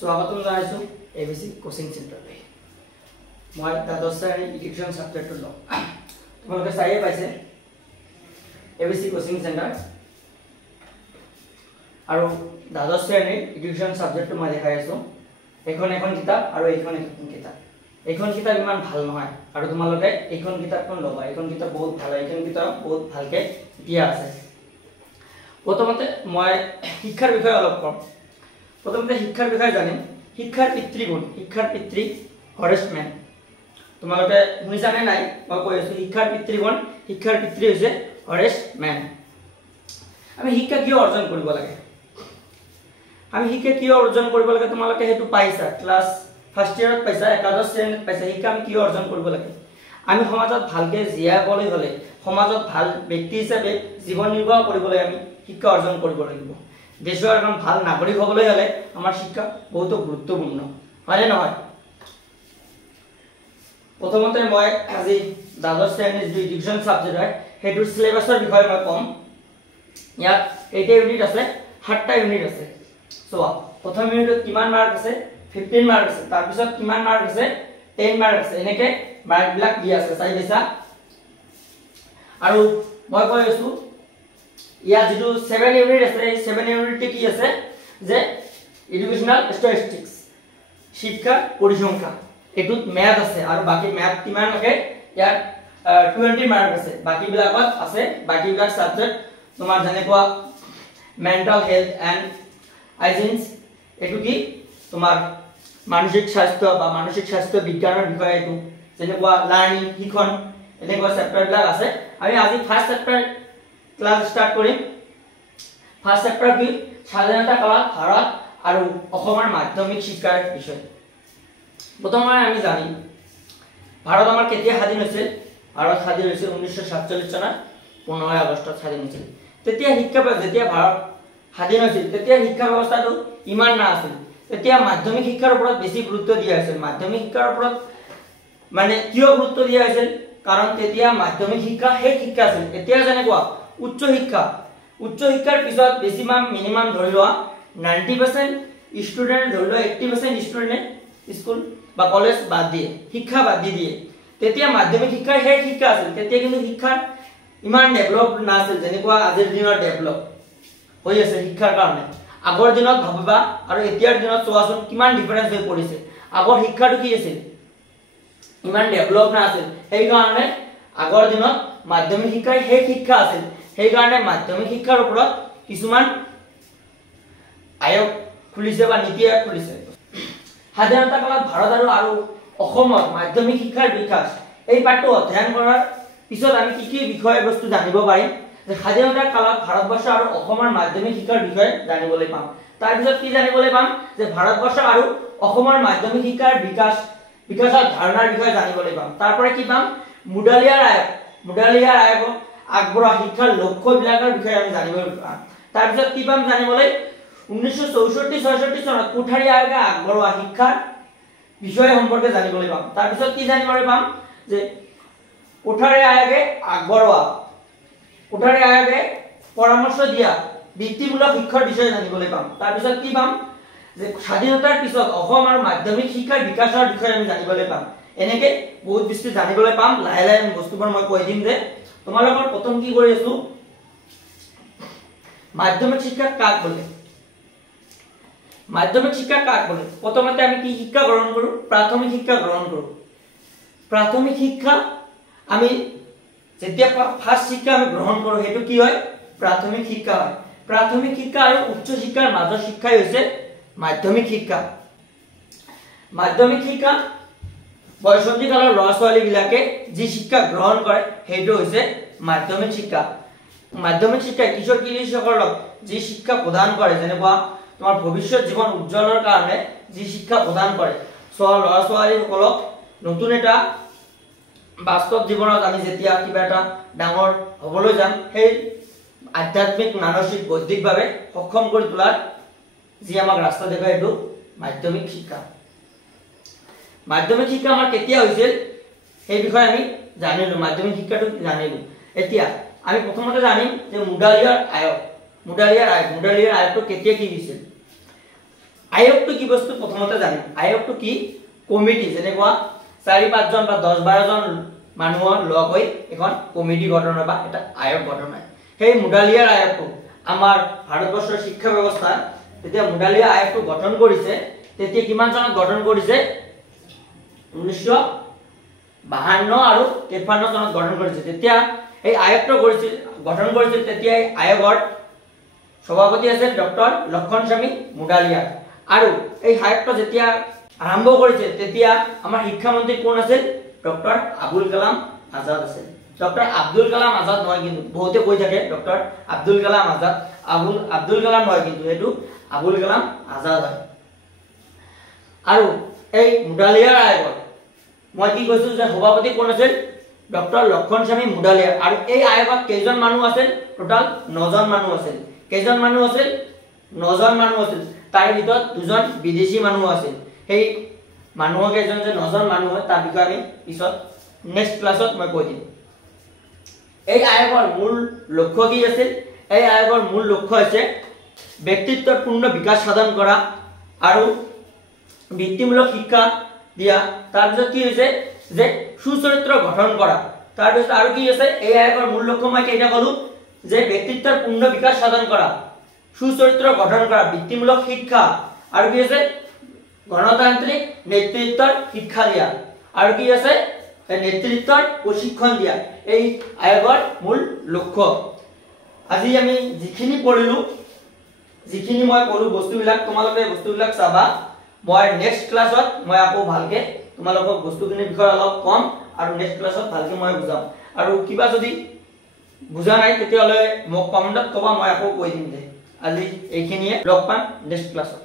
স্বাগতম জনাইছো ABC coaching সেন্টাৰলৈ। মই দ্বাদশ শ্ৰেণীৰ ইডুকেশ্যন ছাবজেক্টৰ লগ তোমালোকে চাইয়ে পাইছে এবিসি কোচিং সেন্টাৰ আৰু দ্বাদশ শ্ৰেণীৰ ইডুকেশ্যন ছাবজেক্টটো মই দেখাই আছো। এখন কিতাপ আৰু এখন কিতাপ। এখন কিতাপ ইমান ভাল নহয় আৰু তোমালোকে এখন কিতাপখন ল'বা। এখন কিতাপ বহুত ভাল, এখন কিতাপ বহুত ভালকে দিয়া আছে। প্ৰথমতে মই শিক্ষাৰ বিষয়ে অলপ কম। প্ৰথমতে শিক্ষাৰ বিষয়ে জানিম। শিক্ষাৰ পিতৃগুণ, শিক্ষাৰ পিতৃ হৰেশ মেন। তোমালোকে শুনিছানে নাই? মই কৈ আছো শিক্ষাৰ পিতৃগুণ, শিক্ষাৰ পিতৃ হৈছে হৰেশ মেন। আমি শিক্ষা কিয় অৰ্জন কৰিব লাগে? আমি শিক্ষা কিয় অৰ্জন কৰিব লাগে তোমালোকে সেইটো পাইছা, ক্লাছ ফাৰ্ষ্ট ইয়াৰত পাইছা, একাদশ শ্ৰেণীত পাইছা। শিক্ষা আমি কিয় অৰ্জন কৰিব লাগে? আমি সমাজত ভালকে জীয়াবলৈ হ'লে, সমাজত ভাল ব্যক্তি হিচাপে জীৱন নিৰ্বাহ কৰিবলৈ আমি শিক্ষা অৰ্জন কৰিব লাগিব। দেশৰ এখন ভাল নাগৰিক হ'বলৈ হ'লে আমাৰ শিক্ষা বহুতো গুৰুত্বপূৰ্ণ, হয়নে নহয়? প্ৰথমতে মই আজি দ্বাদশ শ্ৰেণীৰ যি ইডুকেশ্যন ছাবজেক্ট হয় সেইটোৰ চিলেবাছৰ বিষয়ে মই ক'ম। ইয়াত 8 ইউনিট আছে, 7টা ইউনিট আছে। চোৱা, প্ৰথম ইউনিটত কিমান মাৰ্ক আছে? 15 মাৰ্ক আছে। তাৰপিছত কিমান মাৰ্ক আছে? 10 মাৰ্ক আছে। এনেকে মাৰ্কবিলাক দি আছে, চাই পাইছা? আৰু মই কৈ আছো ইয়াত যেটো 7 ইউনিট আছে, এই 7 ইউনিটে কি আছে যে এডুকেশনাল স্ট্যাটিস্টিক্স, শিক্ষা পরিসংখ্যান। এটুত ম্যাথ আছে আৰু বাকি ম্যাথ কিমান আছে? ইয়াত 20 মাৰ্ক আছে। বাকি বিলাকত আছে, বাকি বিলাক সাবজেক্ট তোমাৰ যেনেকুৱা মেন্টাল হেলথ এন্ড হাইজিনস, এটু কি তোমাৰ মানসিক স্বাস্থ্য বা মানসিক স্বাস্থ্য বিজ্ঞানৰ বিষয়। এটু যেনেকুৱা লাৰ্নিং, শিক্ষণ, এনেকুৱা চেপ্টাৰ বিলাক আছে। আমি আজি ফাৰ্স্ট চেপ্টাৰ ক্লাস স্টাৰ্ট কৰি। ফাৰ্স্ট চ্যাপ্টাৰ কি? স্বাধীনতা কালত ভাৰত আৰ অসমৰ মাধ্যমিক শিক্ষাৰ বিষয়। প্ৰথমে আমি জানি ভাৰত আমাৰ কেতিয়া স্বাধীন হৈছিল? ভাৰত স্বাধীন হৈছিল 1947 চনত 15 আগষ্টত স্বাধীন হৈছিল। তেতিয়া শিক্ষা যেতিয়া ভাৰত স্বাধীন হৈছিল তেতিয়া শিক্ষা ব্যৱস্থাটো ইমান নাছিল। তেতিয়া মাধ্যমিক শিক্ষাৰ ওপৰত বেছি গুৰুত্ব দিয়া হৈছিল। মাধ্যমিক শিক্ষাৰ ওপৰত মানে কিয় গুৰুত্ব দিয়া হৈছিল? কাৰণ তেতিয়া মাধ্যমিক শিক্ষা সেই শিক্ষা আছিল। এতিয়া যেনেকুৱা উচ্চ শিক্ষাৰ পিছত বেছিমান মিনিমাম ধৰি লোৱা 90% ষ্টুডেন্ট, ধৰি লোৱা 80% ষ্টুডেন্টে স্কুল বা কলেজ বাদ দিয়ে, শিক্ষা বাদ দি দিয়ে। তেতিয়া মাধ্যমিক শিক্ষাৰ সেই শিক্ষা আছিল। তেতিয়া কিন্তু শিক্ষা ইমান ডেভেলপ নাছিল যেনেকুৱা আজিৰ দিনত ডেভেলপ হৈ আছে শিক্ষাৰ কাৰণে। আগৰ দিনত ভাবিবা আৰু এতিয়াৰ দিনত চোৱাচোন কিমান ডিফাৰেন্স হৈ পৰিছে। আগৰ শিক্ষাটো কি আছিল? ইমান ডেভেলপ নাছিল। সেই কাৰণে আগৰ দিনত মাধ্যমিক শিক্ষাই সেই শিক্ষা আছিল। সেই কাৰণে মাধ্যমিক শিক্ষাৰ ওপৰত কিছুমান আয়োগ খুলিছে বা নীতি আয়োগ খুলিছে। স্বাধীনতা কালত ভাৰত আৰু অসমৰ মাধ্যমিক শিক্ষাৰ বিকাশ, এই পাঠটো অধ্যয়ন কৰাৰ পিছত আমি কি বিষয়বস্তু জানিব পাৰিম? যে স্বাধীনতা কালত ভাৰতবৰ্ষ আৰু অসমৰ মাধ্যমিক শিক্ষাৰ বিষয়ে জানিবলৈ পাম। তাৰ পিছত কি জানিবলৈ পাম? যে ভাৰতবৰ্ষ আৰু অসমৰ মাধ্যমিক শিক্ষাৰ বিকাশৰ ধাৰণাৰ বিষয়ে জানিবলৈ পাম। তাৰপৰে কি পাম? মুডালিয়াৰ আয়োগ আগবঢ়োৱা শিক্ষাৰ লক্ষ্যবিলাকৰ বিষয়ে আমি জানিবলৈ পাম। তাৰপিছত কি পাম জানিবলৈ? 1964-66 চনত কোঠাৰী আয়োগে আগবঢ়োৱা শিক্ষাৰ বিষয় সম্পৰ্কে জানিবলৈ পাম। তাৰপিছত কি জানিবলৈ পাম? যে কোঠাৰী আয়োগে পৰামৰ্শ দিয়া বৃত্তিমূলক শিক্ষাৰ বিষয়ে জানিবলৈ পাম। তাৰপিছত কি পাম? যে স্বাধীনতাৰ পিছত অসম আৰু মাধ্যমিক শিক্ষাৰ বিকাশৰ বিষয়ে আমি জানিবলৈ পাম। এনেকে বহুত বস্তু জানিবলৈ পাম। লাহে লাহে বস্তুবোৰ মই কৈ দিম। যে তোমালোকৰ প্ৰথম কি কৰি আছো, মাধ্যমিক শিক্ষা কাক বলে? মাধ্যমিক শিক্ষা কাক বলে? প্ৰথমতে আমি কি শিক্ষা গ্ৰহণ কৰো? প্ৰাথমিক শিক্ষা গ্ৰহণ কৰো। প্ৰাথমিক শিক্ষা আমি যেতিয়া ফাৰ্স্ট শিক্ষা আমি গ্ৰহণ কৰো সেইটো কি হয়? প্ৰাথমিক শিক্ষা হয়। প্ৰাথমিক শিক্ষা আৰু উচ্চ শিক্ষাৰ মাজৰ শিক্ষাই হৈছে মাধ্যমিক শিক্ষা। মাধ্যমিক শিক্ষা বয়সন্ধি কালৰ ল'ৰা ছোৱালী বিলাকে যি শিক্ষা গ্ৰহণ কৰে সেইটো হৈছে মাধ্যমিক শিক্ষা। মাধ্যমিক শিক্ষাই কিশোৰ কিশোৰীসকলক যি শিক্ষা প্ৰদান কৰে, যেনেকুৱা তোমাৰ ভৱিষ্যত জীৱন উজ্জ্বলৰ কাৰণে যি শিক্ষা প্ৰদান কৰে, ল'ৰা ছোৱালীসকলক নতুন এটা বাস্তৱ জীৱনত আমি যেতিয়া কিবা এটা ডাঙৰ হ'বলৈ যাম সেই আধ্যাত্মিক, মানসিক, বৌদ্ধিকভাৱে সক্ষম কৰি তোলাৰ যি আমাক ৰাস্তা দেখায় এইটো মাধ্যমিক শিক্ষা। মাধ্যমিক শিক্ষা আমাৰ কেতিয়া হৈছিল সেই বিষয়ে আমি জানিলো। মাধ্যমিক শিক্ষাটো জানিলো। এতিয়া আমি প্ৰথমতে জানিম যে মুডালিয়াৰ আয়োগটো কেতিয়া কি হৈছিল। আয়োগটো কি বস্তু প্ৰথমতে জানিম। আয়োগটো কি? কমিটি, যেনেকুৱা 4-5 জন বা 10-12 জন মানুহৰ লগ হৈ এখন কমিটি গঠন হয় বা এটা আয়োগ গঠন হয়। সেই মুডালিয়াৰ আয়োগটো আমাৰ ভাৰতবৰ্ষৰ শিক্ষা ব্যৱস্থা যেতিয়া মুডালিয়াৰ আয়োগটো গঠন কৰিছে তেতিয়া কিমান চনত গঠন কৰিছে? 1952 আৰু 53 চনত গঠন কৰিছে। তেতিয়া এই আয়োগটো গঠন কৰিছিল তেতিয়া এই আয়োগৰ সভাপতি আছিল ডক্টৰ লক্ষণস্বামী মুডালিয়াৰ। আৰু এই আয়োগটো যেতিয়া আৰম্ভ কৰিছে তেতিয়া আমাৰ শিক্ষামন্ত্ৰী কোন আছিল? ডক্টৰ আবুল কালাম আজাদ আছিল। ডক্টৰ আব্দুল কালাম আজাদ নহয়, কিন্তু বহুতে কৈ থাকে ডক্টৰ আব্দুল কালাম আজাদ। আব্দুল কালাম নহয়, কিন্তু এইটো আবুল কালাম আজাদ হয়। আৰু এই মুডালিয়াৰ আয়োগৰ মই কি কৈছো যে সভাপতি কোন আছিল? ডক্টৰ লক্ষণস্বামী মুডালিয়াৰ। আৰু এই আয়োগত কেইজন মানুহ আছিল? টোটাল 9 জন মানুহ আছিল। কেইজন মানুহ আছিল? 9 জন মানুহ আছিল। তাৰ ভিতৰত 2 জন বিদেশী মানুহ আছিল। সেই মানুহ কেইজন যে 9 জন মানুহ হয় তাৰ বিষয়ে আমি পিছত নেক্সট ক্লাছত মই কৈ দিম। এই আয়োগৰ মূল লক্ষ্য কি আছিল? এই আয়োগৰ মূল লক্ষ্য হৈছে ব্যক্তিত্বৰ পূৰ্ণ বিকাশ সাধন কৰা আৰু বৃত্তিমূলক শিক্ষা দিয়া। তাৰপিছত কি হৈছে যে সুচৰিত্ৰ গঠন কৰা। তাৰপিছত আৰু কি আছে? এই আয়োগৰ মূল লক্ষ্য মই কেইটা ক'লো যে ব্যক্তিত্বৰ পূৰ্ণ বিকাশ সাধন কৰা, সুচৰিত্ৰ গঠন কৰা, বৃত্তিমূলক শিক্ষা, আৰু কি আছে? গণতান্ত্ৰিক নেতৃত্বৰ শিক্ষা দিয়া, আৰু কি আছে? নেতৃত্বৰ প্ৰশিক্ষণ দিয়া। এই আয়োগৰ মূল লক্ষ্য। আজি আমি যিখিনি পঢ়িলো, যিখিনি মই ক'লো বস্তুবিলাক, তোমালোকে বস্তুবিলাক চাবা। মই নেক্সট ক্লাছত মই আকৌ ভালকে তোমালোকক বস্তুখিনিৰ বিষয়ে অলপ কম আৰু নেক্সট ক্লাছত ভালকে মই বুজাম। আৰু কিবা যদি বুজা নাই তেতিয়াহ'লে মোক কমেণ্টত ক'বা, মই আকৌ কৈ দিম যে। আজি এইখিনিয়ে, লগ পাম নেক্সট ক্লাছত।